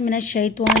من الشیطان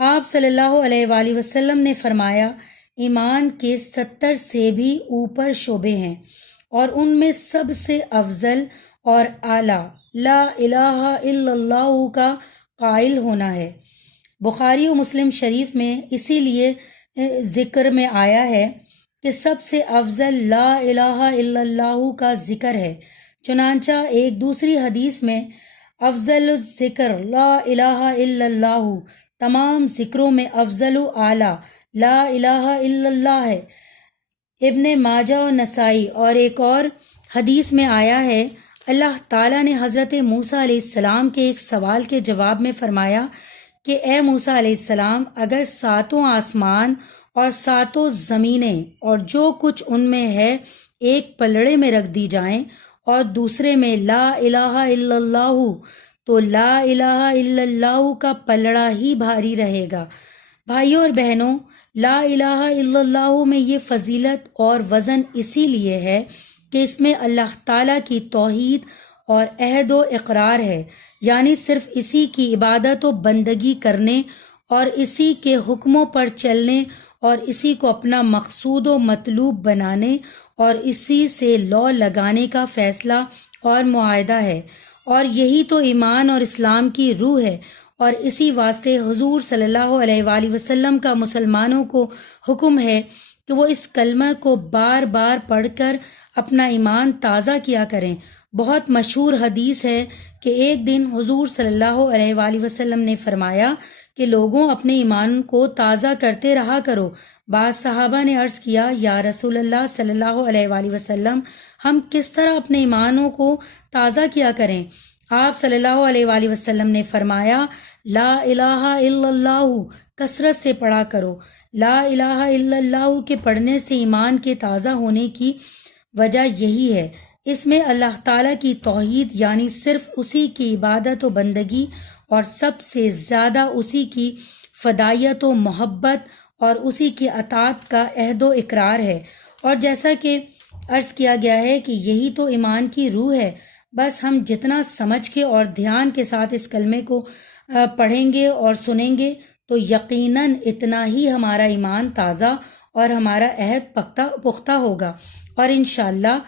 آپ صلی اللہ علیہ وآلہ وسلم نے فرمایا ایمان کے 70 سے بھی اوپر شعبے ہیں اور ان میں سب سے افضل اور اعلیٰ لا الہ الا اللہ کا قائل ہونا ہے۔ بخاری و مسلم شریف میں اسی لیے ذکر میں آیا ہے کہ سب سے افضل لا الہ الا اللہ کا ذکر ہے۔ چنانچہ ایک دوسری حدیث میں افضل الذکر لا الہ الا اللہ، تمام ذکروں میں افضل و اعلیٰ لا الہ الا اللہ ہے۔ ابن ماجہ و نسائی اور ایک اور حدیث میں آیا ہے اللہ تعالیٰ نے حضرت موسیٰ علیہ السلام کے ایک سوال کے جواب میں فرمایا کہ اے موسیٰ علیہ السلام، اگر 7 آسمان اور 7 زمینیں اور جو کچھ ان میں ہے ایک پلڑے میں رکھ دی جائیں اور دوسرے میں لا الہ الا اللہ، تو لا الہ الا اللہ کا پلڑا ہی بھاری رہے گا۔ بھائیوں اور بہنوں، لا الہ الا اللہ میں یہ فضیلت اور وزن اسی لیے ہے کہ اس میں اللہ تعالیٰ کی توحید اور عہد و اقرار ہے، یعنی صرف اسی کی عبادت و بندگی کرنے اور اسی کے حکموں پر چلنے اور اسی کو اپنا مقصود و مطلوب بنانے اور اسی سے لو لگانے کا فیصلہ اور معاہدہ ہے، اور یہی تو ایمان اور اسلام کی روح ہے۔ اور اسی واسطے حضور صلی اللہ علیہ وآلہ وسلم کا مسلمانوں کو حکم ہے کہ وہ اس کلمہ کو بار بار پڑھ کر اپنا ایمان تازہ کیا کریں۔ بہت مشہور حدیث ہے کہ ایک دن حضور صلی اللہ علیہ وآلہ وسلم نے فرمایا کہ لوگوں اپنے ایمان کو تازہ کرتے رہا کرو۔ بعض صحابہ نے عرض کیا یا رسول اللہ صلی اللہ علیہ وآلہ وسلم، ہم کس طرح اپنے ایمانوں کو تازہ کیا کریں؟ آپ صلی اللہ علیہ وآلہ وسلم نے فرمایا لا الہ الا اللہ کثرت سے پڑھا کرو۔ لا الہ الا اللہ کے پڑھنے سے ایمان کے تازہ ہونے کی وجہ یہی ہے، اس میں اللہ تعالیٰ کی توحید یعنی صرف اسی کی عبادت و بندگی اور سب سے زیادہ اسی کی فدائیت و محبت اور اسی کی اطاعت کا عہد و اقرار ہے۔ اور جیسا کہ عرض کیا گیا ہے کہ یہی تو ایمان کی روح ہے۔ بس ہم جتنا سمجھ کے اور دھیان کے ساتھ اس کلمے کو پڑھیں گے اور سنیں گے تو یقیناً اتنا ہی ہمارا ایمان تازہ اور ہمارا عہد پختہ ہوگا، اور انشاءاللہ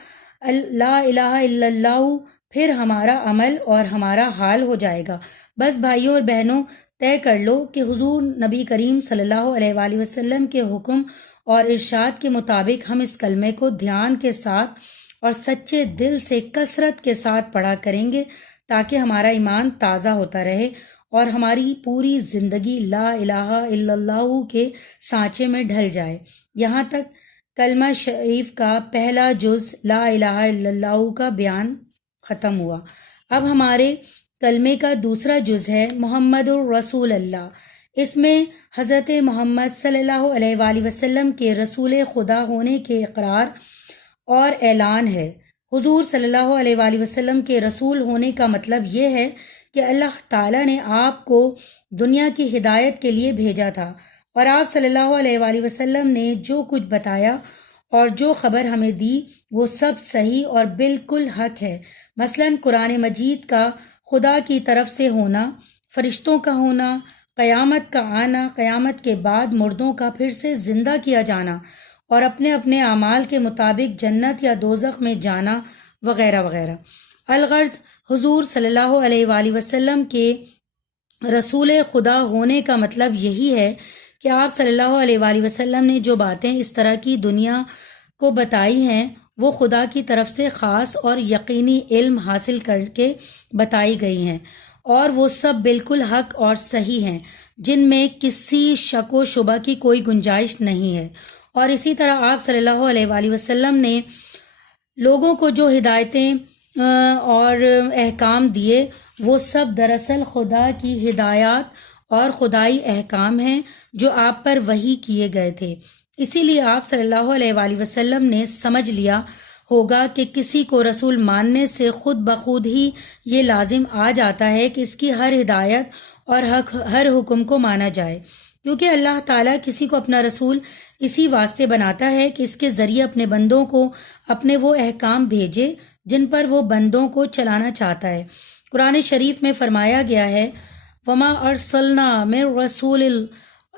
لا الہ الا اللہ پھر ہمارا عمل اور ہمارا حال ہو جائے گا۔ بس بھائیوں اور بہنوں، طے کر لو کہ حضور نبی کریم صلی اللہ علیہ وآلہ وسلم کے حکم اور ارشاد کے مطابق ہم اس کلمے کو دھیان کے ساتھ اور سچے دل سے کثرت کے ساتھ پڑھا کریں گے تاکہ ہمارا ایمان تازہ ہوتا رہے اور ہماری پوری زندگی لا الہ الا اللہ کے سانچے میں ڈھل جائے۔ یہاں تک کلمہ شریف کا پہلا جز لا الہ الا اللہ کا بیان ختم ہوا۔ اب ہمارے کلمے کا دوسرا جز ہے محمد الرسول اللہ۔ اس میں حضرت محمد صلی اللہ علیہ وآلہ وسلم کے رسول خدا ہونے کے اقرار اور اعلان ہے۔ حضور صلی اللہ علیہ وآلہ وسلم کے رسول ہونے کا مطلب یہ ہے کہ اللہ تعالیٰ نے آپ کو دنیا کی ہدایت کے لیے بھیجا تھا، اور آپ صلی اللہ علیہ وآلہ وسلم نے جو کچھ بتایا اور جو خبر ہمیں دی وہ سب صحیح اور بالکل حق ہے۔ مثلاً قرآن مجید کا خدا کی طرف سے ہونا، فرشتوں کا ہونا، قیامت کا آنا، قیامت کے بعد مردوں کا پھر سے زندہ کیا جانا اور اپنے اپنے اعمال کے مطابق جنت یا دوزخ میں جانا وغیرہ وغیرہ۔ الغرض حضور صلی اللہ علیہ وآلہ وسلم کے رسول خدا ہونے کا مطلب یہی ہے کہ آپ صلی اللہ علیہ وآلہ وسلم نے جو باتیں اس طرح کی دنیا کو بتائی ہیں وہ خدا کی طرف سے خاص اور یقینی علم حاصل کر کے بتائی گئی ہیں، اور وہ سب بالکل حق اور صحیح ہیں، جن میں کسی شک و شبہ کی کوئی گنجائش نہیں ہے۔ اور اسی طرح آپ صلی اللہ علیہ وآلہ وسلم نے لوگوں کو جو ہدایتیں اور احکام دیے وہ سب دراصل خدا کی ہدایات اور خدائی احکام ہیں جو آپ پر وحی کیے گئے تھے۔ اسی لیے آپ صلی اللہ علیہ وآلہ وسلم نے سمجھ لیا ہوگا کہ کسی کو رسول ماننے سے خود بخود ہی یہ لازم آ جاتا ہے کہ اس کی ہر ہدایت اور ہر حکم کو مانا جائے، کیونکہ اللہ تعالیٰ کسی کو اپنا رسول اسی واسطے بناتا ہے کہ اس کے ذریعے اپنے بندوں کو اپنے وہ احکام بھیجے جن پر وہ بندوں کو چلانا چاہتا ہے۔ قرآن شریف میں فرمایا گیا ہے وما ارسلنا من رسول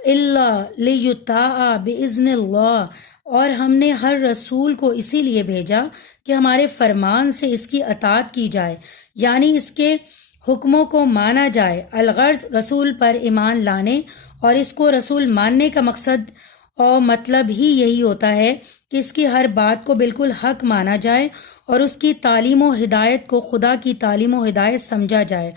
الا لیطاع باذن اللہ، اور ہم نے ہر رسول کو اسی لیے بھیجا کہ ہمارے فرمان سے اس کی اطاعت کی جائے، یعنی اس کے حکموں کو مانا جائے۔ الغرض رسول پر ایمان لانے اور اس کو رسول ماننے کا مقصد اور مطلب ہی یہی ہوتا ہے کہ اس کی ہر بات کو بالکل حق مانا جائے اور اس کی تعلیم و ہدایت کو خدا کی تعلیم و ہدایت سمجھا جائے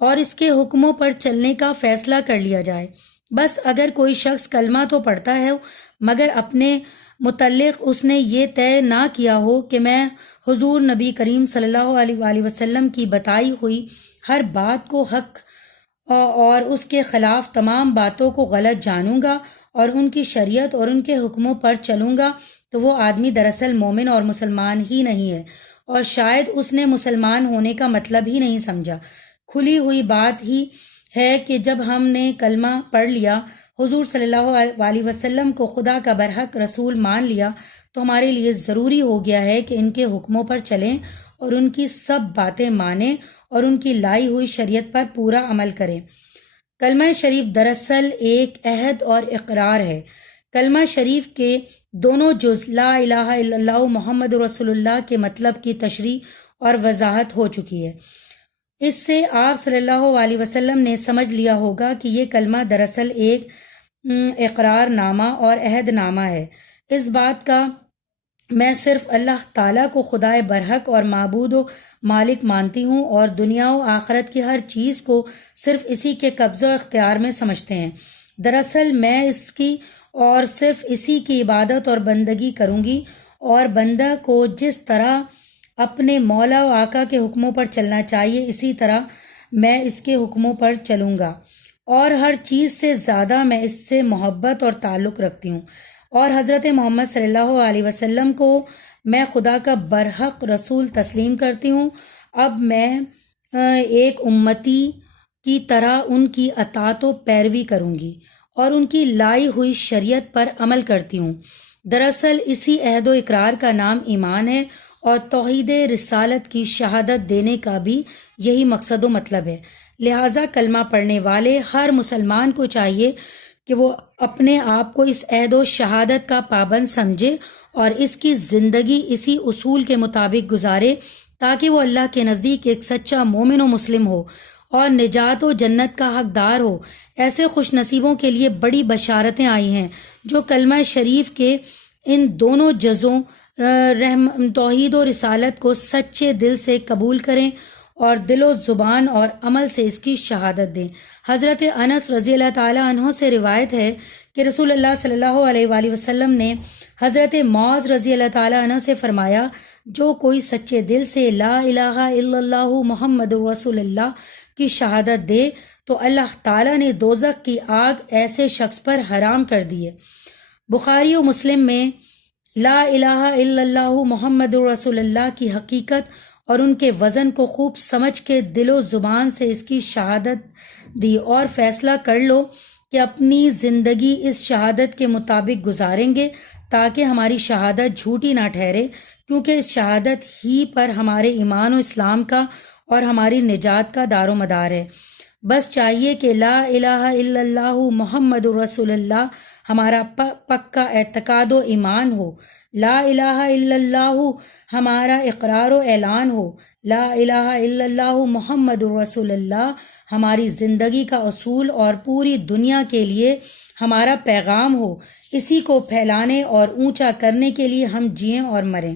اور اس کے حکموں پر چلنے کا فیصلہ کر لیا جائے۔ بس اگر کوئی شخص کلمہ تو پڑھتا ہے مگر اپنے متعلق اس نے یہ طے نہ کیا ہو کہ میں حضور نبی کریم صلی اللہ علیہ وآلہ وسلم کی بتائی ہوئی ہر بات کو حق اور اس کے خلاف تمام باتوں کو غلط جانوں گا اور ان کی شریعت اور ان کے حکموں پر چلوں گا، تو وہ آدمی دراصل مومن اور مسلمان ہی نہیں ہے، اور شاید اس نے مسلمان ہونے کا مطلب ہی نہیں سمجھا۔ کھلی ہوئی بات ہی ہے کہ جب ہم نے کلمہ پڑھ لیا، حضور صلی اللہ علیہ وسلم کو خدا کا برحق رسول مان لیا، تو ہمارے لیے ضروری ہو گیا ہے کہ ان کے حکموں پر چلیں اور ان کی سب باتیں مانیں اور ان کی لائی ہوئی شریعت پر پورا عمل کریں۔ کلمہ شریف دراصل ایک عہد اور اقرار ہے۔ کلمہ شریف کے دونوں جز لا الہ الا اللہ محمد رسول اللہ کے مطلب کی تشریح اور وضاحت ہو چکی ہے۔ اس سے آپ صلی اللہ علیہ وسلم نے سمجھ لیا ہوگا کہ یہ کلمہ دراصل ایک اقرار نامہ اور عہد نامہ ہے۔ اس بات کا میں صرف اللہ تعالیٰ کو خدائے برحق اور معبود و مالک مانتی ہوں، اور دنیا و آخرت کی ہر چیز کو صرف اسی کے قبضہ و اختیار میں سمجھتے ہیں۔ دراصل میں اس کی اور صرف اسی کی عبادت اور بندگی کروں گی، اور بندہ کو جس طرح اپنے مولا و آقا کے حکموں پر چلنا چاہیے اسی طرح میں اس کے حکموں پر چلوں گا، اور ہر چیز سے زیادہ میں اس سے محبت اور تعلق رکھتی ہوں، اور حضرت محمد صلی اللہ علیہ وسلم کو میں خدا کا برحق رسول تسلیم کرتی ہوں۔ اب میں ایک امتی کی طرح ان کی اطاعت و پیروی کروں گی اور ان کی لائی ہوئی شریعت پر عمل کرتی ہوں۔ دراصل اسی عہد و اقرار کا نام ایمان ہے، اور توحید رسالت کی شہادت دینے کا بھی یہی مقصد و مطلب ہے۔ لہٰذا کلمہ پڑھنے والے ہر مسلمان کو چاہیے کہ وہ اپنے آپ کو اس عہد و شہادت کا پابند سمجھے اور اس کی زندگی اسی اصول کے مطابق گزارے، تاکہ وہ اللہ کے نزدیک ایک سچا مومن و مسلم ہو اور نجات و جنت کا حقدار ہو۔ ایسے خوش نصیبوں کے لیے بڑی بشارتیں آئی ہیں جو کلمہ شریف کے ان دونوں جزوں توحید و رسالت کو سچے دل سے قبول کریں اور دل و زبان اور عمل سے اس کی شہادت دیں۔ حضرت انس رضی اللہ تعالیٰ عنہ سے روایت ہے کہ رسول اللہ صلی اللہ علیہ وآلہ وسلم نے حضرت معاذ رضی اللہ تعالیٰ عنہ سے فرمایا، جو کوئی سچے دل سے لا الہ الا اللہ محمد رسول اللہ کی شہادت دے تو اللہ تعالیٰ نے دوزخ کی آگ ایسے شخص پر حرام کر دی ہے۔ بخاری و مسلم میں لا الہ الا اللہ محمد رسول اللہ کی حقیقت اور ان کے وزن کو خوب سمجھ کے دل و زبان سے اس کی شہادت دی، اور فیصلہ کر لو کہ اپنی زندگی اس شہادت کے مطابق گزاریں گے تاکہ ہماری شہادت جھوٹی نہ ٹھہرے، کیونکہ اس شہادت ہی پر ہمارے ایمان و اسلام کا اور ہماری نجات کا دار و مدار ہے۔ بس چاہیے کہ لا الہ الا اللہ محمد رسول اللہ ہمارا پکا اعتقاد و ایمان ہو، لا الہ الا اللہ ہمارا اقرار و اعلان ہو، لا الہ الا اللہ محمد رسول اللہ ہماری زندگی کا اصول اور پوری دنیا کے لیے ہمارا پیغام ہو۔ اسی کو پھیلانے اور اونچا کرنے کے لیے ہم جئیں اور مریں۔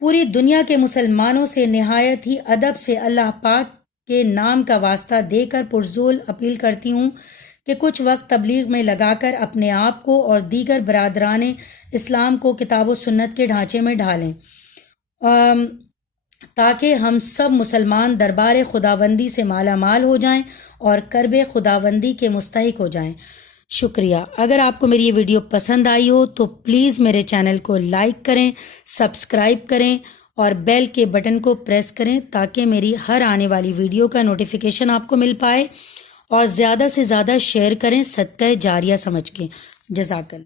پوری دنیا کے مسلمانوں سے نہایت ہی ادب سے اللہ پاک کے نام کا واسطہ دے کر پرزور اپیل کرتی ہوں کہ کچھ وقت تبلیغ میں لگا کر اپنے آپ کو اور دیگر برادران اسلام کو کتاب و سنت کے ڈھانچے میں ڈھالیں، تاکہ ہم سب مسلمان دربار خداوندی سے مالا مال ہو جائیں اور کرب خداوندی کے مستحق ہو جائیں۔ شکریہ۔ اگر آپ کو میری یہ ویڈیو پسند آئی ہو تو پلیز میرے چینل کو لائک کریں، سبسکرائب کریں اور بیل کے بٹن کو پریس کریں تاکہ میری ہر آنے والی ویڈیو کا نوٹیفیکیشن آپ کو مل پائے، اور زیادہ سے زیادہ شیئر کریں صدقہ جاریہ سمجھ کے۔ جزاک اللہ۔